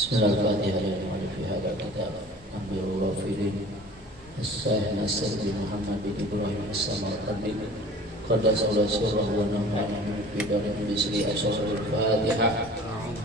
Bismillahirrahmanirrahim. Fi hadha kitab Amrul Ghafilin As-Sahih Nasr bin Muhammad bin Ibrahim As-Samarqandi Qaddasallahu sirrahu wa nafa'ana fi darin bisri asyrul Fatihah.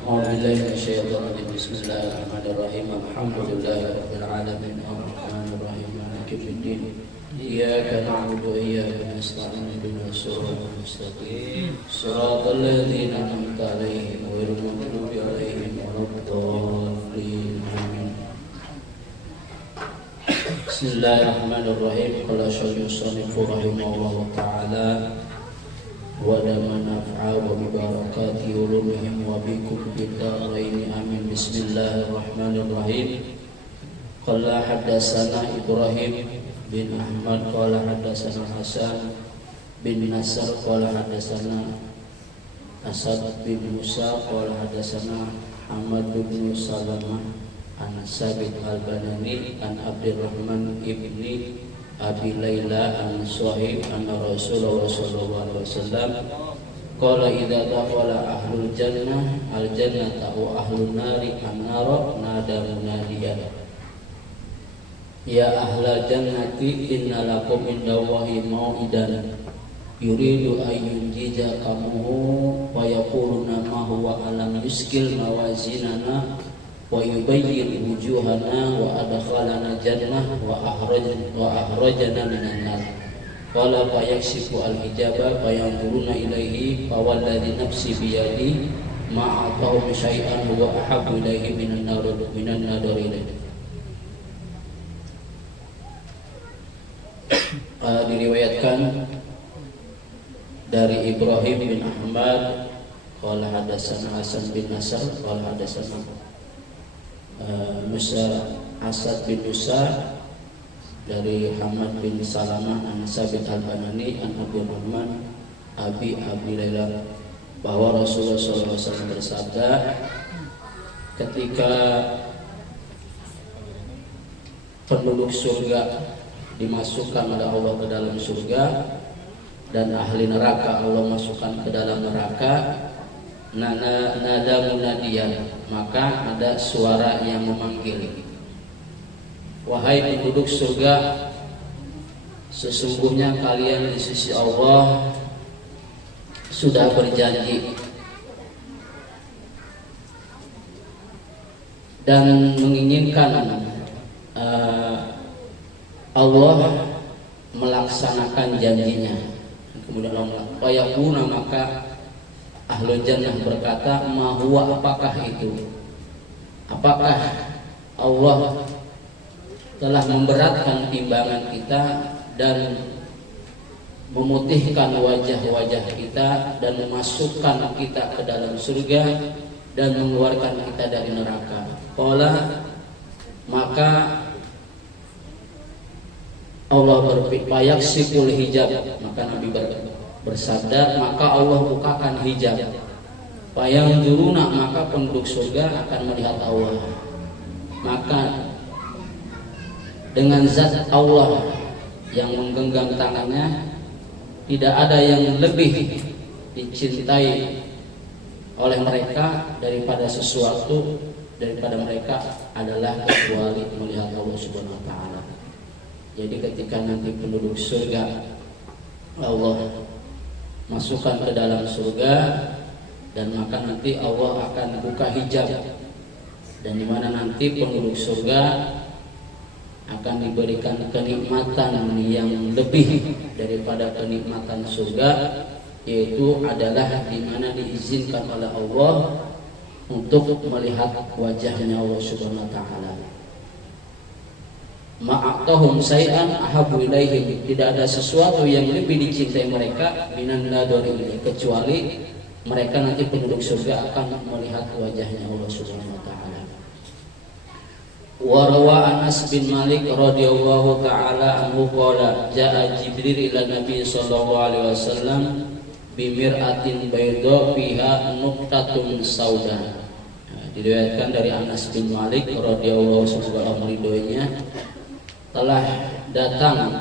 A'udzu billahi minasyaitonir rajim. Bismillahirrahmanirrahim. Alhamdulillahi rabbil alamin arrahmanir rahim maliki yaumiddin. Iyyaka na'budu wa iyyaka nasta'in ihdinas siratal mustaqim siratal ladzina an'amta 'alaihim ghairil maghdubi 'alaihim waladdallin. Amin. Bismillahirrahmanirrahim. Qala syaikhul rahimahullahu ta'ala wa dama naf'a wa bi barakati ulumihim wa bikum bid-darain amin. Bismillahirrahmanirrahim. Qala haddatsana Ibrahim bin Ahmad qala haddatsana Hasan bin Nasr qala haddatsana Asad bin Musa qala haddatsana Ahmad bin Salamah an Sabit al-Banani an Abdurrahman ibni Abi Layla an Suhaib anna Rasulullah sallallahu alaihi wasallam qala idza dakhala ahlul jannah al-jannata wa ahlun nari an-nar nada munadiyan ya ahlal jannati inna lakum indallahi mau'idan yuridu ayyunjija kamuhu wa yaquluna ma huwa alam yuskil mawazinana wa yubayyin wujuhana wa adkhalana jannah wa akhrajana minan nar. Qala fa yakshifu al-hijaba fa yanzuruna ilaihi fa walladhi nafsi biyadi ma atahum syai'an huwa ahabbu ilaihi minan nadar ilaihi. Diriwayatkan dari Ibrahim bin Ahmad qala hadatsana Hasan bin Nasr qala hadatsana Musa Asad bin Musa dari Hamad bin Salamah an Sabit al-Banani an Abu Rahman Abi Layla bahwa Rasulullah SAW bersabda ketika penduduk surga dimasukkan oleh Allah ke dalam surga dan ahli neraka Allah masukkan ke dalam neraka, nada munadiyan, maka ada suara yang memanggil, wahai penduduk surga, sesungguhnya kalian di sisi Allah sudah berjanji dan menginginkan Allah melaksanakan janjinya. Kemudian Allah fayaquna, maka ahlul jannah berkata, ma huwa, apakah itu? Apakah Allah telah memberatkan timbangan kita dan memutihkan wajah-wajah kita dan memasukkan kita ke dalam surga dan mengeluarkan kita dari neraka? Qala, maka Allah berpayak sipul hijab, maka Nabi bersabda, maka Allah bukakan hijab. Payang juruna, maka penduduk surga akan melihat Allah. Maka dengan zat Allah yang menggenggam tangannya, tidak ada yang lebih dicintai oleh mereka daripada sesuatu daripada mereka adalah kecuali melihat Allah Subhanahu wa ta'ala. Jadi ketika nanti penduduk surga Allah masukkan ke dalam surga, dan maka nanti Allah akan buka hijab, dan dimana nanti penduduk surga akan diberikan kenikmatan yang lebih daripada kenikmatan surga, yaitu adalah dimana diizinkan oleh Allah untuk melihat wajahnya Allah Subhanahu wa ta'ala. Ma'atahum say'an ahabu ilaihim, tidak ada sesuatu yang lebih dicintai mereka minan nadari, kecuali mereka nanti penduduk surga akan melihat wajahnya Allah Subhanahu wa ta'ala. Wa rawa Anas bin Malik radhiyallahu ta'ala anhu qala jaa Jibril ila Nabi sallallahu alaihi wasallam bi mir'atin bayda fiha nuqtatun sauda. Diriwayatkan dari Anas bin Malik radhiyallahu anhu, telah datang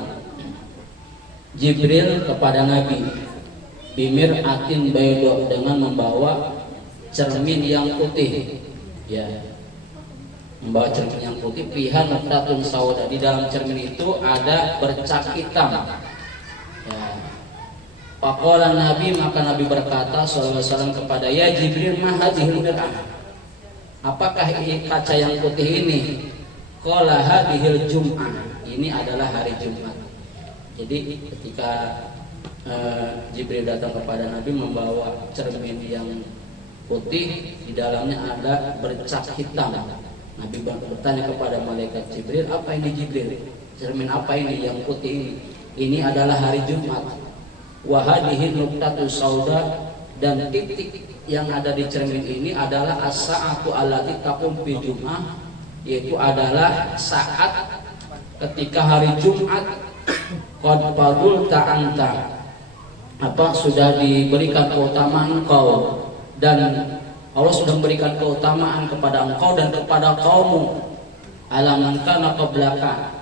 Jibril kepada Nabi bimir atin baydo, dengan membawa cermin yang putih, ya, membawa cermin yang putih, fiha nuqtatun sauda, di dalam cermin itu ada bercak hitam. Ya. Faqala Nabi, maka Nabi berkata sallallahu alaihi wasallam kepada ya Jibril, ma hadhil mir'ah, apakah kaca yang putih ini? Qala hadhil jum'ah, ini adalah hari Jumat. Jadi ketika Jibril datang kepada Nabi membawa cermin yang putih, di dalamnya ada bercak hitam. Nabi bertanya kepada malaikat Jibril, apa ini Jibril? Cermin apa ini yang putih ini? Ini adalah hari Jumat. Wa hadhihi nuqtatu sauda, dan titik yang ada di cermin ini adalah as-sa'atu allati taqum fi Jum'ah, yaitu adalah saat ketika hari Jumat qad fadulta anta, sudah diberikan keutamaan engkau, dan Allah sudah memberikan keutamaan kepada engkau dan kepada kaummu, alaman kana qablaka,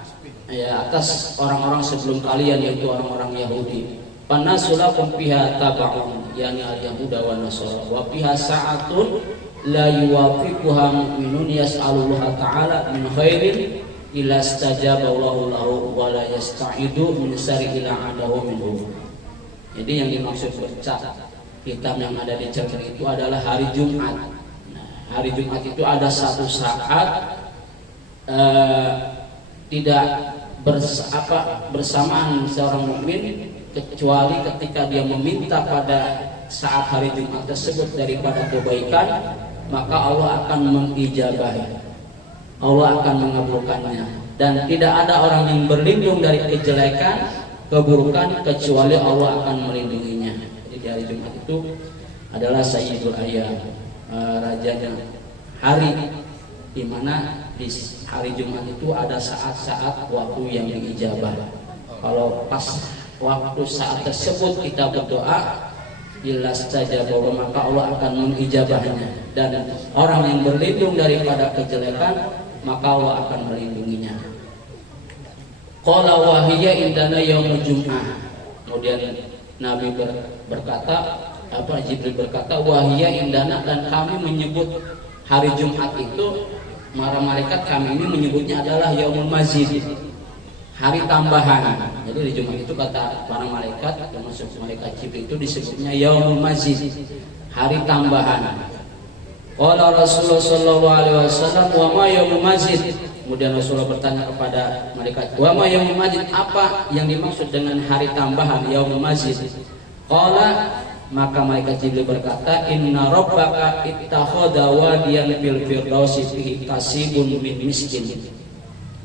ya, atas orang-orang sebelum kalian, yaitu orang-orang Yahudi. Panasulakum fiha taba'un, yani al-yahuda wa nasara, wa fiha sa'atun la yuwafiquha mu'minun yas'alullaha ta'ala min khairin illa istajaba Allahu lahu wa la yasta'idu min sari ila adahu minhu. Jadi yang dimaksud bercak hitam yang ada di cermin itu adalah hari Jumat. Nah, hari Jumat itu ada satu saat tidak bersamaan seorang mukmin, kecuali ketika dia meminta pada saat hari Jumat tersebut daripada kebaikan, maka Allah akan mengijabahi, Allah akan mengabulkannya, dan tidak ada orang yang berlindung dari kejelekan, keburukan, kecuali Allah akan melindunginya. Jadi di hari Jumat itu adalah Sayyidul Ayyam, rajanya hari, di mana di hari Jumat itu ada saat-saat waktu yang diijabah. Kalau pas waktu saat tersebut kita berdoa, jelas saja bahwa maka Allah akan mengijabahnya, dan orang yang berlindung daripada kejelekan maka Allah akan melindunginya. Qala wa hiya indana yaumul jum'ah. Kemudian Nabi berkata, Jibril berkata, wa hiya indana, dan kami menyebut hari Jumat itu, para malaikat kami ini menyebutnya adalah yaumul mazid, hari tambahan. Jadi di Jumat itu kata para malaikat, termasuk malaikat Jibril, itu disebutnya yaumul mazid, hari tambahan. Qala Rasulullah sallallahu alaihi wasallam, wa ma yaumul mazid. Kemudian Rasulullah bertanya kepada malaikat, wa ma yaumul mazid, apa yang dimaksud dengan hari tambahan yaumul mazid? Qala, maka malaikat Jibril berkata, inna rabbaka ittakhadha wadiyan fil firdausi fihi kasibun min miskin.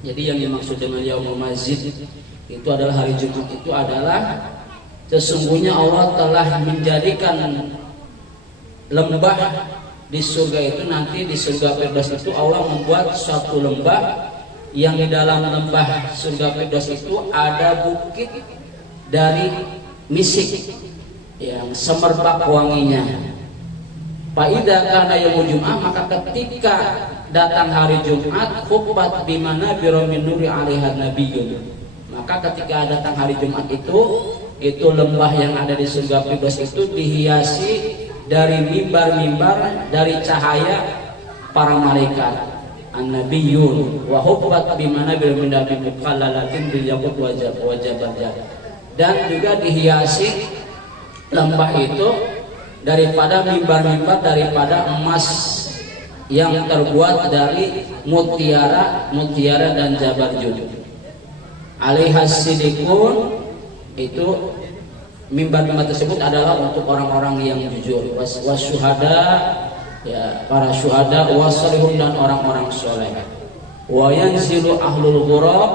Jadi yang dimaksud dengan yaumul mazid itu adalah hari Jumat, itu adalah sesungguhnya Allah telah menjadikan lembah di surga itu, nanti di surga Firdaus itu Allah membuat suatu lembah, yang di dalam lembah surga Firdaus itu ada bukit dari misik yang semerbak wanginya. Fa'idha kana yaumul jum'ah, maka ketika datang hari Jumat, khubbat bimana biromin nuri alaiha nabiyyun, maka ketika datang hari Jumat itu lembah yang ada di surga Firdaus itu dihiasi dari mimbar-mimbar dari cahaya para malaikat an-nabiyyun, wa hubbat bimana biromin nabi muqallalatin bil yaqut wajab, dan juga dihiasi lembah itu daripada mimbar-mimbar daripada emas yang terbuat dari mutiara dan jabarjud. Alihas sidikun, itu mimbar-mimbar tersebut adalah untuk orang-orang yang jujur, wasyuhada, ya, para syuhada, wasalihun, dan orang-orang soleh. Wa yanzilu ahlul ghurab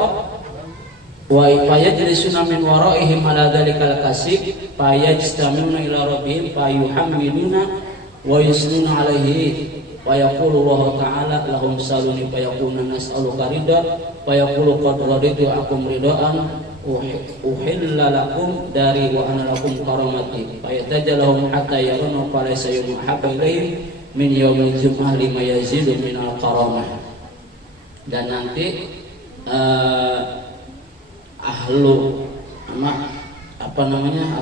wa fayajlisuna min waraihim ala dzalikal kasib fayajtamuna ila rabbihim fayuhammiduna wa yusnuna alaihi wa yaqulu Allah ta'ala lahum saluni fayaquluna nas'aluka ridha fayaqulu qad raditu akum ridhaan uhilla lakum dari wa ana lakum karamati fayatajalahum hatta yaruna falaysa yawmun habba ilaihim min yaumil jum'ah lima yazidu min al-karamah. Dan nanti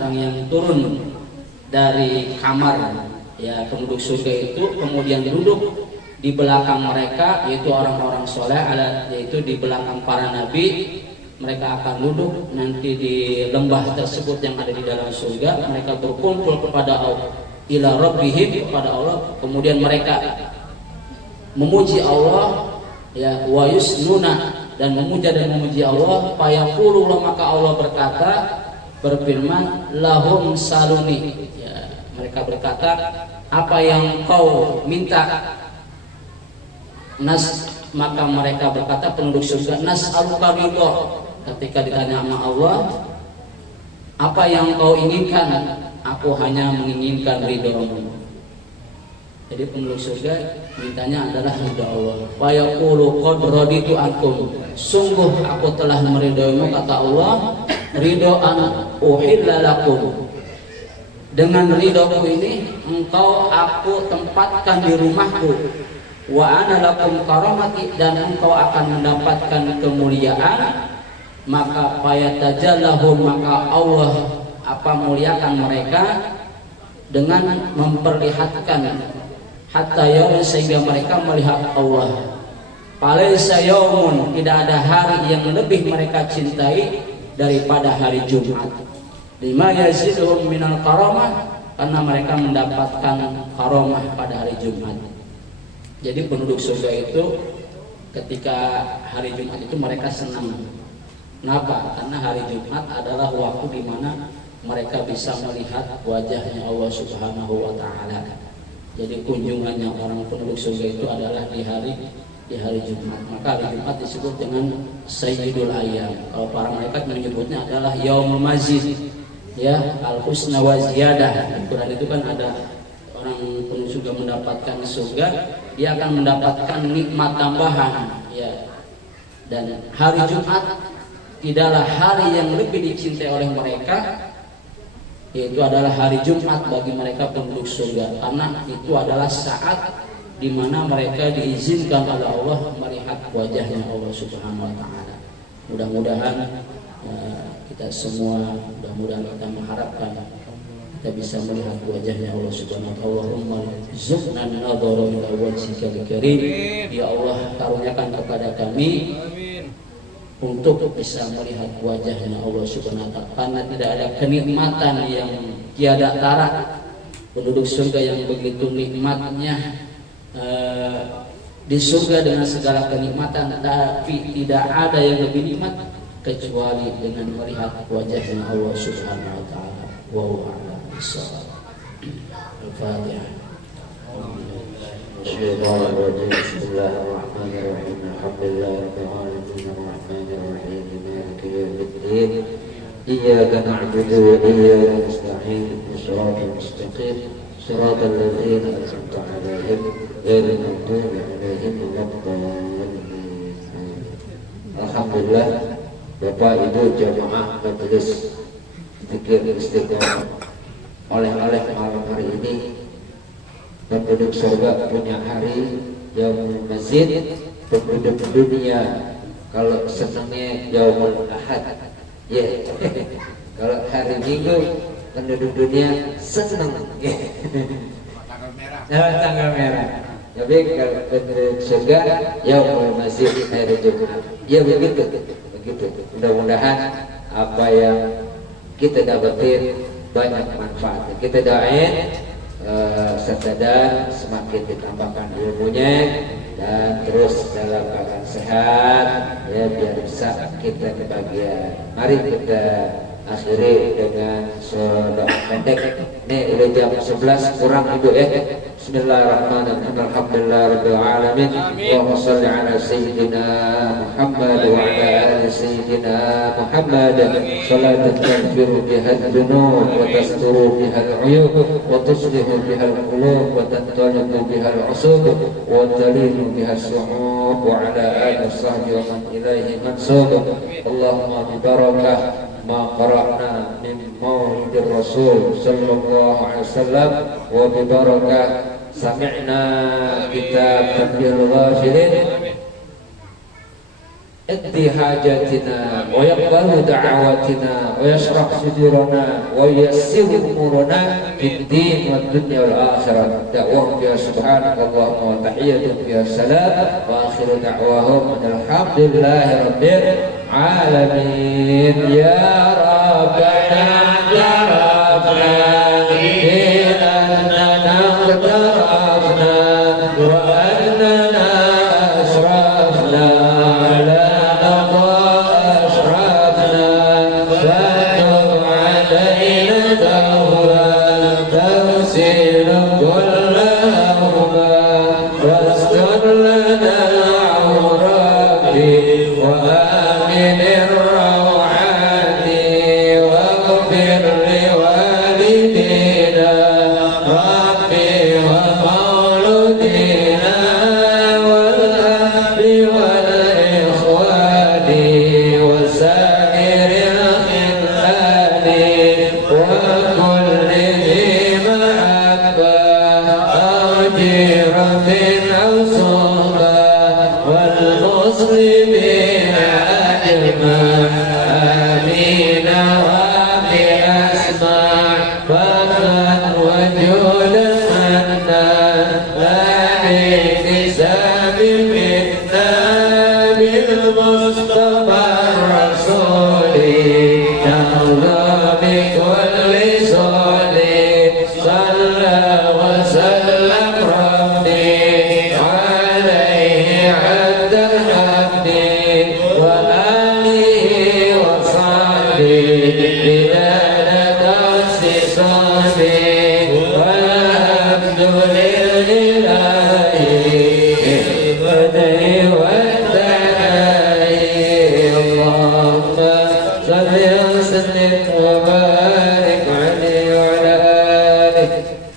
orang yang turun dari kamar, ya, penduduk surga itu kemudian duduk di belakang mereka, yaitu orang-orang soleh, yaitu di belakang para nabi. Mereka akan duduk nanti di lembah tersebut yang ada di dalam surga. Mereka berkumpul kepada Allah, ila rabbihim, kepada Allah. Kemudian mereka memuji Allah, ya, wa yusnuna, dan memuja dan memuji Allah. Fayaqulu, maka Allah berkata, berfirman, lahum saluni, ya, mereka berkata, apa yang kau minta. Maka mereka berkata, penduduk surga, nas'aluka ridho. Ketika ditanya sama Allah, apa yang kau inginkan? Aku hanya menginginkan ridhomu. Jadi penduduk surga mintanya adalah ridho Allah. Wa yaqulu qad raditu ankum, sungguh aku telah meridhoimu, kata Allah, ridhoan uhilla lakum. Dengan ridhoku ini engkau aku tempatkan di rumahku. Wa ana lakum karamati, dan engkau akan mendapatkan kemuliaan. Maka fayatajallahum, maka Allah muliakan mereka dengan memperlihatkan hatta yaum, sehingga mereka melihat Allah. Falaysa yaumun, tidak ada hari yang lebih mereka cintai daripada hari Jumat. Lima yaziduhum minal karamah, karena mereka mendapatkan karamah pada hari Jumat. Jadi penduduk surga itu ketika hari Jumat itu mereka senang. Kenapa? Karena hari Jumat adalah waktu di mana mereka bisa melihat wajahnya Allah Subhanahu wa Ta'ala. Jadi kunjungannya orang penduduk surga itu adalah di hari Jumat. Maka hari Jumat disebut dengan Sayyidul Ayyam. Kalau para malaikat menyebutnya adalah Yaumul Mazid, ya, Al-Husna wa Ziyadah. Di Quran itu kan ada orang penduduk surga mendapatkan surga, dia akan mendapatkan nikmat tambahan, ya. Dan hari Jumat tidaklah hari yang lebih dicintai oleh mereka, yaitu adalah hari Jumat bagi mereka penduduk surga, karena itu adalah saat di mana mereka diizinkan oleh Allah melihat wajahnya Allah Subhanahu wa Ta'ala. Mudah-mudahan kita semua, mudah-mudahan kita mengharapkan kita bisa melihat wajahnya Allah Subhanahu wa Ta'ala. Allahumma zukna nadhara ila wajhikal karim. Ya Allah, karuniakan kepada kami untuk bisa melihat wajahnya Allah Subhanahu wa Ta'ala, karena tidak ada kenikmatan yang tiada tara. Penduduk surga yang begitu nikmatnya di surga dengan segala kenikmatan, tapi tidak ada yang lebih nikmat kecuali dengan melihat wajahnya Allah Subhanahu wa Ta'ala. Wa huwa a'lam bissawab. Al-Fatihah. Bismillahirrahmanirrahim. Alhamdulillahirabbil alamin arrahmanir rahim maliki yaumiddin. Iyyaka na'budu wa iyyaka nasta'in. Shiratal mustaqim, shiratal ladzina an'amta 'alaihim ghairil maghdubi 'alaihim waladdallin. Alhamdulillah, Bapak Ibu jamaah majelis zikir istiqomah, oleh-oleh malam hari ini penduduk surga punya hari Yaumul Mazid. Penduduk dunia kalau senangnya Yaumul Ahad, ya. Kalau hari Minggu penduduk dunia senang, ya. Tanggal merah. Tapi kalau penduduk surga Yaumul Mazid, hari Jumat. Ya begitu. Mudah-mudahan apa yang kita dapetin banyak manfaatnya. Kita doain dan semakin ditambahkan ilmunya dan terus dalam keadaan sehat, ya, biar bisa kita kebahagiaan. Mari kita akhiri dengan sedekah pendek. Ini udah jam 11 kurang Ibu, ya. Bismillahirrahmanirrahim. Alhamdulillahirabbil alamin. Allahumma shalli ala sayyidina Muhammad wa ala ali sayyidina Muhammad. Salatan taghfiru biha ad-dunub wa tasturu biha al-uyub wa tuslihu biha al-qulub wa tantaliqu biha al-usub wa talinu biha as-su'ub wa ala alihi wa sahbihi wa man ilaihi mansub. Allahumma bi barakah ma qara'na min maulidir Rasul sallallahu alaihi wasallam wa bi barakah sami'na kitab Tabdil Ghafilin. ادي حاجاتنا ويقبل دعواتنا ويشرح صدورنا وييسر امورنا في الدين والدنيا والاخره. دعواهم فيها سبحانك اللهم وتحيتهم فيها السلام واخر دعواهم ان الحمد لله رب العالمين. يا ربنا اعترفنا باننا اقترفنا واننا اسرفنا على أشرفنا فتب علينا توبة تغسل كل هوبة واستر لنا العورات وآمن الروعات واغفر لوالدينا ربي ومولودينا والأهل والإخوان وسائر الخلان وكل ذي محبة أو جيرة أو صحبة والمسلمين أجمع آمين وبأسمع فضلا وجودا منا لا اكتساب منا بالمصطفى الرسول نرضى بكل صالح صلى وسلم ربي عليه عبد الحمد وآله وصحبه بلاد الصبي والحمد لله